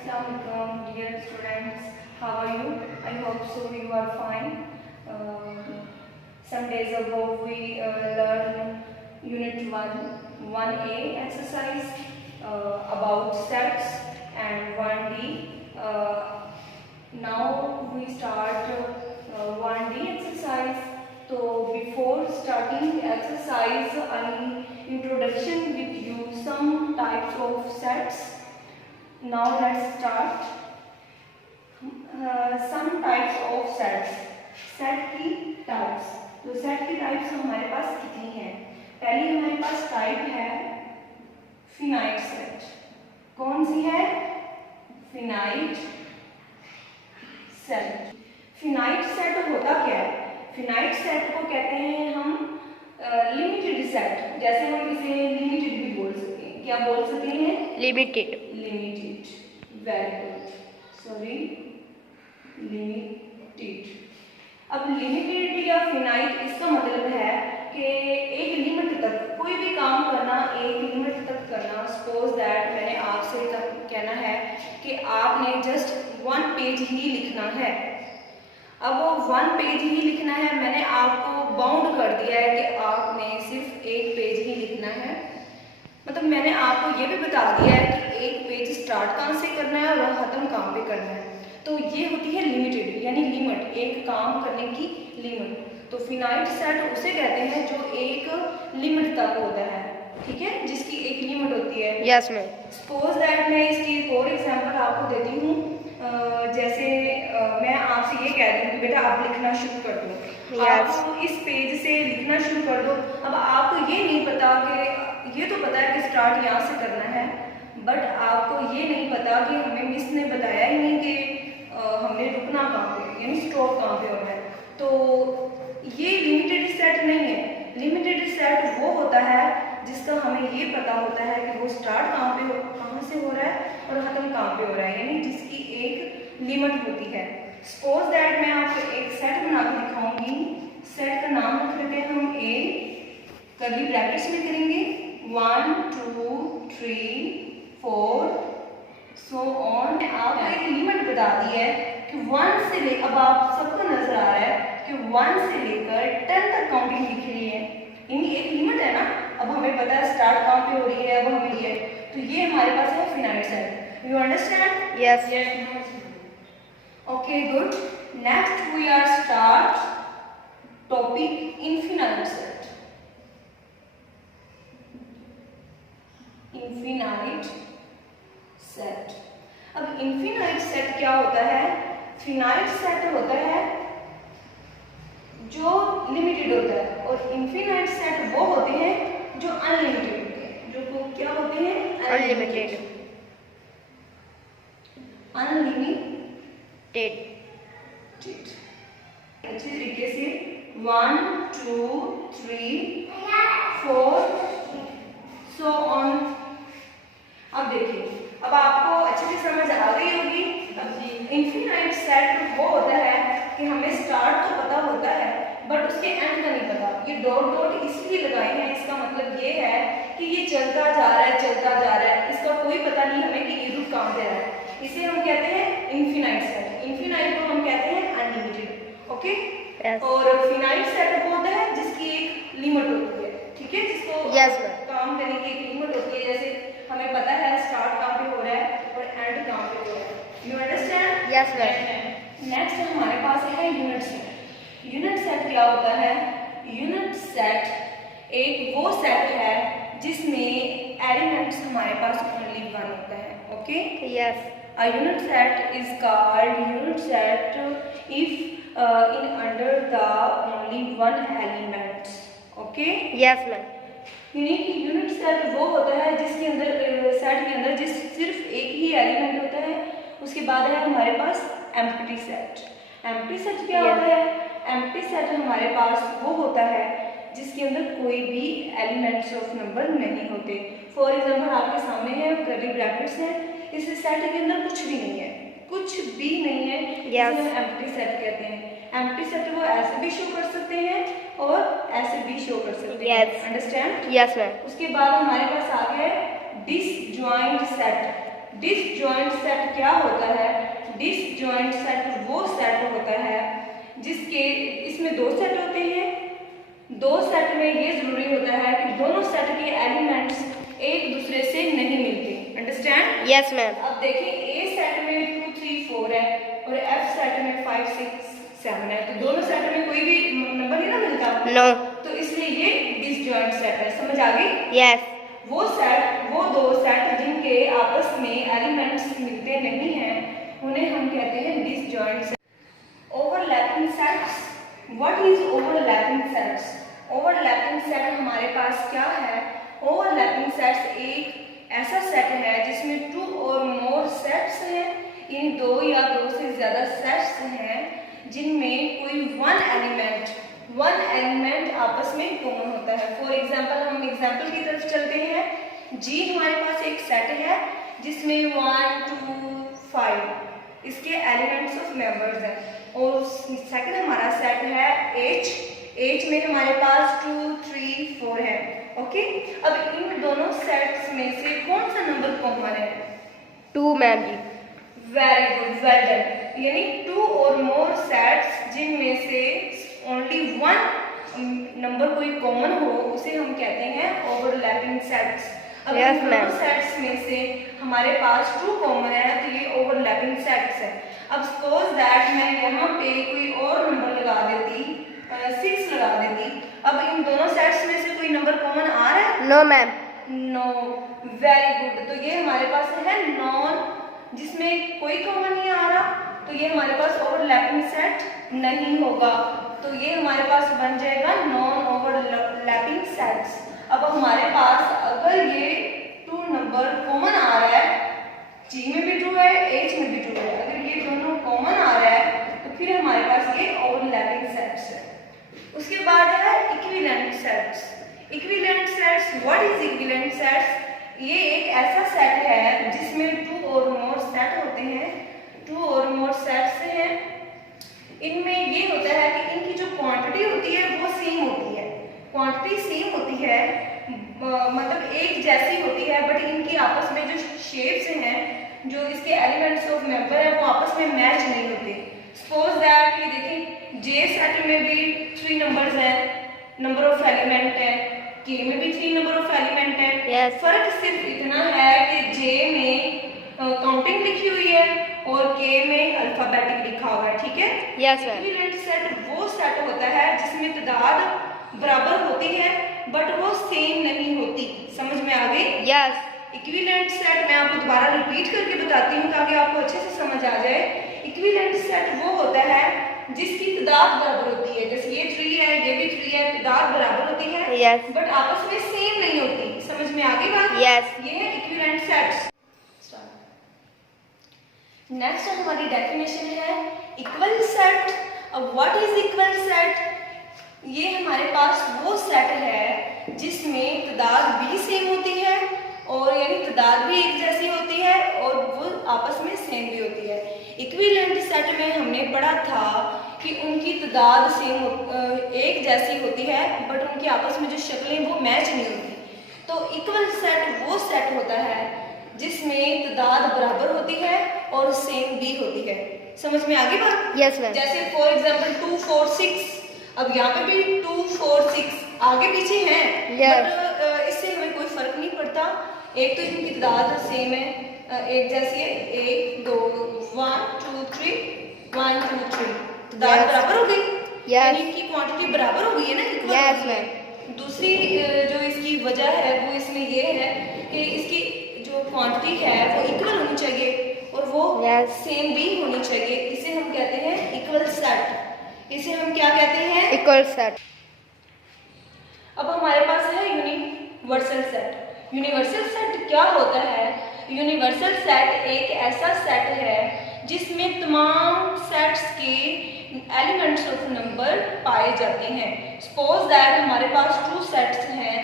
Assalamualaikum, dear students. How are you? I hope so you are fine. Some days ago we learned Unit 1A exercise about sets and 1D. Now we start 1D exercise. So before starting exercise, I introduction with you some types of sets. Now let's start some types of sets. Set की types, तो set की types हमारे पास कितनी हैं? पहली हमारे पास type है finite set. कौन सी है? Finite set. फिनाइट सेट होता क्या है? फिनाइट सेट को कहते हैं हम लिमिटेड सेट। जैसे हम इसे लिमिटेड भी बोल सकते हैं। क्या बोल सकते हैं? Limited. Limited, very good. Sorry, limited. अब लिमिटेड या फिनाइट, इसका मतलब है कि एक लिमिट तक कोई भी काम करना, एक लिमिट तक करना। सपोज दैट मैंने आपसे कहना है कि आपने जस्ट 1 पेज ही लिखना है। अब वो 1 पेज ही लिखना है, मैंने आपको बाउंड कर दिया है कि आपने सिर्फ 1 पेज ही लिखना है। मतलब मैंने आपको ये भी बता दिया है कि 1 पेज स्टार्ट कहाँ से करना है और ख़त्म कहाँ पे करना है। तो ये होती है लिमिटेड, यानी लिमिट, एक काम करने की लिमिट। तो फिनाइट सेट उसे कहते हैं जो एक लिमिट तक होता है, ठीक है, जिसकी एक लिमिट होती है। Yes ma'am. सपोज दैट मैं इसकी एक और एग्जांपल आपको देती हूँ। जैसे मैं आपसे ये कह रही हूँ कि बेटा आप लिखना शुरू कर दो। आप इस पेज से लिखना शुरू कर दो। अब आपको ये नहीं पता कि, ये तो पता है कि स्टार्ट यहाँ से करना है, बट आपको ये नहीं पता कि हमें मिस ने बताया ही नहीं कि हमने रुकना कहाँ पे, यानी स्टॉप कहाँ पे होना है। तो ये लिमिटेड सेट नहीं है। लिमिटेड सेट वो होता है जिसका हमें ये पता होता है कि वो स्टार्ट कहाँ से हो रहा है और ख़त्म कहाँ पे हो रहा है, यानी जिसकी एक लिमिट होती है। सपोज दैट मैं आपको एक सेट बना के दिखाऊंगी। सेट का नाम रख लेते हैं हम ए, कर्ली ब्रैकेट्स में करेंगे 1 2 3 4 सो ऑन। आपको एक लिमिट बता दी है कि 1 से ले, अब आप सबको नजर आ रहा है कि 1 से लेकर 10 तक काउंटिंग लिख रही है, यानी एक लिमिट है ना। अब हमें पता है स्टार्ट कहाँ पे हो रही है, अब हमें ये, तो ये हमारे पास है finite set. You understand? Yes. Okay, good. Next we are start topic infinite set. Infinite set. अब इनफिनाइट सेट क्या होता है? फिनाइट सेट होता है जो लिमिटेड होता है, और इनफिनाइट सेट वो होते हैं जो अनलिमिटेड होते हैं। जो क्या होते हैं? अनलिमिटेड। अनलिमिटेड। अच्छे तरीके से 1 2 3 4 सो ऑन। अब देखिए, अब आपको अच्छे से समझ आ गई होगी। इनफिनाइट सेट वो होता है कि हमें स्टार्ट तो पता होता है बट उसके एंड का नहीं पता। ये डॉट डॉट इसलिए लगाए हैं, इसका मतलब ये है कि ये चलता जा रहा है, चलता जा रहा है, इसका कोई पता नहीं हमें कि ये रुक कहाँ पे रहा है। इसे हम कहते हैं इनफिनाइट सेट। इनफिनाइट को हम कहते हैं अनलिमिटेड। ओके, और फिनाइट सेट वो होता है जिसकी एक लिमिट होती है, ठीक है, जिसको काम करने की एक लिमिट होती है। जैसे हमें पता है स्टार्ट कहाँ पे हो रहा है और एंड कहाँ पे हो रहा है। You understand? Yes ma'am. Next हमारे पास है यूनिट सेट। यूनिट सेट क्या होता है? यूनिट सेट एक वो सेट है जिसमें एलिमेंट्स हमारे पास ओनली 1 होता है। Okay, yes. A unit set is called unit set if in under the only 1 element. Okay? Yes ma'am. यानी कि यूनिट सेट वो होता है जिसके अंदर, सेट के अंदर सिर्फ एक ही एलिमेंट होता है। उसके बाद है हमारे पास एम्प्टी सेट। एम्प्टी सेट क्या होता है? एम्प्टी सेट हमारे पास वो होता है जिसके अंदर कोई भी एलिमेंट्स ऑफ नंबर नहीं होते। फॉर एग्जाम्पल आपके सामने है कर्ली ब्रैकेट्स है, इस सेट के अंदर कुछ भी नहीं है, कुछ भी नहीं है, इसे हम एम्प्टी सेट कहते हैं। एम्प्टी सेट वो ऐसे भी शो कर सकते हैं और ऐसे भी शो कर सकते हैं। अंडरस्टैंड? Yes ma'am. उसके बाद हमारे पास आ गया डिसजॉइंट सेट। डिसजॉइंट सेट क्या होता है? डिसजॉइंट सेट वो सेट होता है जिसके इसमें दो सेट होते हैं। दो सेट में ये जरूरी होता है कि दोनों सेट के एलिमेंट्स एक दूसरे से नहीं मिलते। अंडरस्टैंड? Yes ma'am. अब देखिए ए सेट में 2 3 4 है और एफ सेट में 5 6 7 है, तो दोनों सेट में कोई भी नंबर नहीं ना मिलता। नो। तो इसलिए ये डिसजॉइंट सेट है। समझ आ गई? यस। वो दो सेट जिनके आपस में एलिमेंट्स मिलते नहीं हैं उन्हें हम कहते हैं disjoint set. Overlapping sets. What is overlapping sets? Overlapping set हमारे पास क्या है? ओवरलैपिंग सेट्स एक ऐसा सेट है जिसमें 2 और मोर सेट्स हैं। इन 2 या 2 से ज्यादा सेट्स हैं जिनमें कोई वन एलिमेंट आपस में कॉमन होता है। फॉर एग्जाम्पल, हम एग्जाम्पल की तरफ चलते हैं। जी हमारे पास एक सेट है जिसमें 1 2 5 इसके एलिमेंट्स ऑफ मेंबर्स हैं, और सेकंड हमारा सेट है एच में हमारे पास 2 3 4 है। ओके, अब इन दोनों सेट्स में से कौन सा नंबर कॉमन है? 2 ma'am ji. Very good, well done. यानी 2 और मोर सेट्स जिनमें से ओनली वन नंबर कोई कॉमन हो उसे हम कहते हैं ओवरलैपिंग सेट्स। अब Yes, इन ma'am. दोनों सेट्स में से हमारे पास 2 कॉमन है तो ये ओवरलैपिंग सेट्स है। अब सपोज दैट मैं यहाँ पे कोई और नंबर लगा देती, 6 लगा देती। अब इन दोनों सेट्स में से कोई नंबर कॉमन आ रहा है? No ma'am. No. Very good, तो ये हमारे पास है नॉन, जिसमें कोई कॉमन नहीं आ रहा, तो ये हमारे पास ओवरलैपिंग सेट नहीं होगा। तो ये हमारे पास बन जाएगा नॉन ओवरलैपिंग सेट्स। अब हमारे पास अगर ये 2 नंबर कॉमन आ रहा है, जी में भी 2 है, एच में भी 2 है, अगर ये दोनों कॉमन आ रहा है तो फिर हमारे पास ये ओवरलैपिंग सेट्स है। उसके बाद है equivalent sets. Equivalent sets, what is equivalent sets? ये एक ऐसा सेट है जिसमें 2 और मोर सेट होते हैं। 2 और मोर सेट्स हैं, इनमें ये होता है कि इनकी जो क्वांटिटी होती है वो सेम होती है। क्वांटिटी सेम होती है, मतलब एक जैसी होती है, बट इनकी आपस में जो शेप्स हैं, जो इसके एलिमेंट्स ऑफ मेंबर है वो आपस में मैच नहीं होते। सपोज दैट ये देखिए जे सेट में भी 3 नंबर्स हैं, नंबर ऑफ एलिमेंट है, के में भी 3 नंबर ऑफ एलिमेंट है। Yes. फर्क सिर्फ इतना है कि जे में काउंटिंग लिखी हुई है और के में अल्फाबेटिक लिखा हुआ है। ठीक है? Yes, ma'am. इक्विवेलेंट सेट वो सेट होता है जिसमें तादाद बराबर होती है बट वो सेम नहीं होती। समझ में आ गई? यस। इक्विवेलेंट सेट मैं आपको दोबारा रिपीट करके बताती हूँ ताकि आपको अच्छे से समझ आ जाए। इक्विवेलेंट सेट वो होता है जिसकी तादाद बराबर होती है, जैसे ये 3 है, ये भी 3 है, तादाद बराबर होती है Yes. बट आपस में सेम नहीं होती। समझ में आ गई बात? Yes. ये है इक्विवेलेंट सेट्स। नेक्स्ट हमारी डेफिनेशन है इक्वल सेट। अब व्हाट इज इक्वल सेट? ये हमारे पास वो सेट है जिसमें तादाद भी सेम होती है, और यानी तादाद भी एक जैसी होती है और वो आपस में सेम भी होती है। इक्विवेलेंट सेट में हमने पढ़ा था कि उनकी तादाद सेम एक जैसी होती है बट उनकी आपस में जो शक्लें वो मैच नहीं होती। तो इक्वल सेट वो सेट होता है जिसमें तादाद बराबर होती है और सेम भी होती है। समझ में आ गई बात? Yes ma'am. जैसे फॉर एग्जांपल 2 4 6, अब यहाँ पे भी 2 4 6 आगे पीछे हैं Yes. बट इससे हमें कोई फर्क नहीं पड़ता। एक तो इनकी तादाद सेम है, एक जैसी है, 1 2 1 2 3 1 2 3, तादाद Yes. बराबर हो गई। Yes. यानी इनकी क्वांटिटी बराबर हो गई है ना, इक्वल Yes, हो गई है। दूसरी जो इसकी वजह है वो इसमें ये है कि इसकी जो क्वांटिटी है वो इक्वल होनी चाहिए और वो Yes. सेम भी होनी चाहिए। इसे हम कहते हैं इक्वल सेट। इसे हम क्या कहते हैं? Equal set. अब हमारे पास है यूनिवर्सल सेट। यूनिवर्सल सेट क्या होता है? यूनिवर्सल सेट एक ऐसा सेट है जिसमें तमाम सेट्स के एलिमेंट्स ऑफ नंबर पाए जाते हैं। सपोज दैट हमारे पास 2 सेट्स हैं।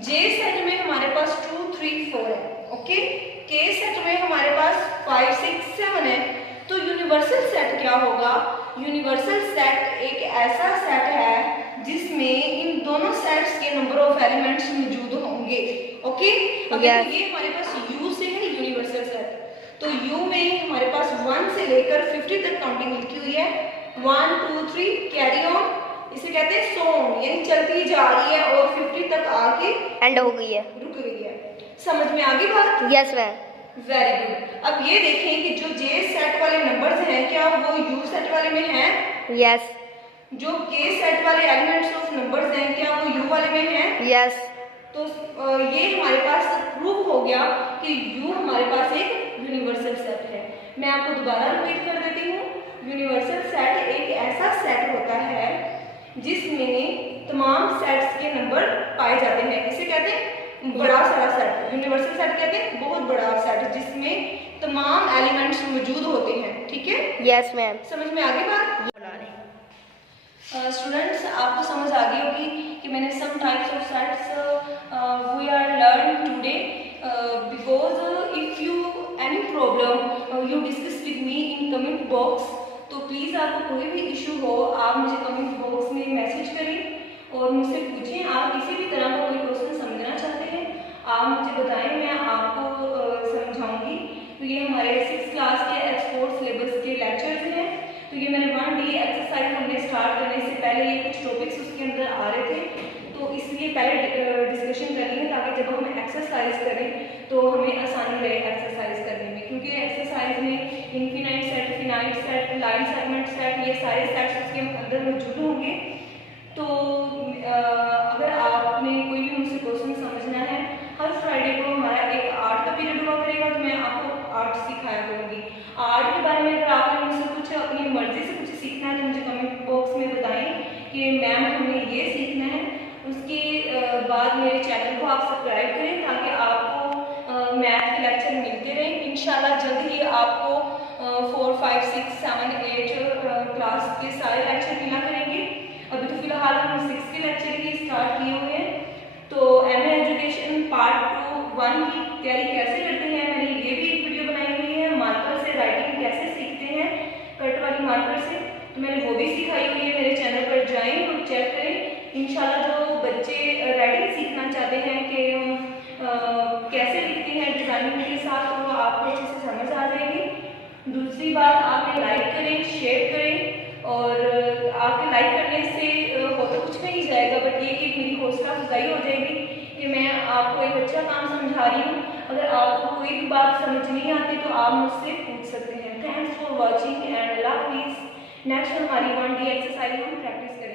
जे सेट में हमारे पास 2 3 4 है, ओके। के सेट में हमारे पास 5 6 7 है। तो यूनिवर्सल सेट क्या होगा? यूनिवर्सल सेट एक ऐसा सेट है जिसमें इन दोनों सेट्स के नंबर ऑफ एलिमेंट्स मौजूद होंगे, ओके। अब Yes. ये हमारे पास यू से है यूनिवर्सल तो यू में हमारे पास 1 से लेकर 50 तक काउंटिंग लिखी हुई है। 1 2 3 कैरी ऑन, इसे कहते हैं सॉन्ग, यानी चलती जा रही है और 50 तक आके एंड हो गई है। रुक गई है। समझ में आ गई बात? Yes ma'am. Very good. अब ये देखें कि जो जे सेट वाले नंबर्स हैं क्या वो यू सेट वाले में हैं? यस। जो के सेट वाले एलिमेंट्स ऑफ नंबर्स हैं क्या वो यू वाले में हैं? यस। तो ये हमारे पास प्रूव हो गया कि यू हमारे पास एक यूनिवर्सल सेट है। मैं आपको दोबारा रिपीट कर देती हूँ। यूनिवर्सल सेट एक ऐसा सेट होता है जिसमें तमाम सेट्स के नंबर पाए जाते हैं। इसे कहते हैं बड़ा सारा सेट। यूनिवर्सल सेट कहते हैं बहुत बड़ा सेट जिसमें तमाम एलिमेंट्स मौजूद होते हैं। ठीक है? Yes ma'am. समझ में आ गई बात? स्टूडेंट्स, आपको समझ आ गई होगी कि मैंने some types of sets we are learn today, because if you any problem you discuss with me in comment box. तो प्लीज़ आपको कोई भी इशू हो आप मुझे कमेंट बॉक्स में मैसेज करें और मुझसे पूछें। आप किसी भी तरह का कोई क्वेश्चन समझना चाहते हैं आप मुझे बताएं, मैं आपको समझाऊंगी। तो ये हमारे 6th क्लास के एक्सपोर्ट सिलेबस के लेक्चर्स हैं। तो ये मैंने 1D एक्सरसाइज हमने स्टार्ट करने से पहले ये कुछ टॉपिक्स उसके अंदर आ रहे थे, तो इसलिए पहले डिस्कशन कर लिए ताकि जब हम एक्सरसाइज करें तो हमें आसानी रहे एक्सरसाइज करने में, क्योंकि एक्सरसाइज में infinite set, finite set, line segment set, ये सारे सेट्स उसके अंदर मौजूद होंगे। तो अगर आपने कोई भी मुझसे क्वेश्चन समझना है, हर फ्राइडे को हमारा एक आर्ट का पीरियड हुआ करेगा, तो मैं आपको आर्ट सिखाया करूँगी। आर्ट के बारे में अगर आपने मुझसे कुछ अपनी मर्जी से कुछ सीखना है तो मुझे कमेंट बॉक्स में बताएं कि मैम हमें ये सीखना है। उसके बाद मेरे चैनल को आप सब्सक्राइब करें ताकि आपको मैथ के लेक्चर मिलते रहें। इंशाल्लाह जल्द ही आपको 4 5 6 7 8 क्लास के सारे लेक्चर मिला करेंगे। अभी तो फिलहाल हम 6 के लेक्चर ही स्टार्ट किए हुए हैं। तो MA एजुकेशन पार्ट 1 की तैयारी कैसे करते हैं, मैंने ये भी एक वीडियो बनाई हुई है। मार्कर से राइटिंग कैसे सीखते हैं कट वाली मार्कर से, तो मैंने वो भी सिखाई हुई है। मेरे चैनल पर जाएं और चेक करें। इंशाल्लाह जो बच्चे राइटिंग सीखना चाहते हैं कि कैसे लिखते हैं डिजाइनिंग के साथ, तो वो आपको अच्छे से समझ आ जाएगी। दूसरी बात, आपने लाइक करें, शेयर करें, और आपके लाइक करने से हो तो कुछ नहीं जाएगा, बट ये कि मेरी हौसला अफजाई हो जाएगी कि मैं आपको एक अच्छा काम समझा रही हूँ। अगर आपको कोई भी बात समझ नहीं आती तो आप मुझसे पूछ सकते हैं। थैंक्स फॉर वॉचिंग एंड अल्लाह हाफिज़। नेक्स्ट हमारी 1D एक्सरसाइज हम प्रैक्टिस करेंगे।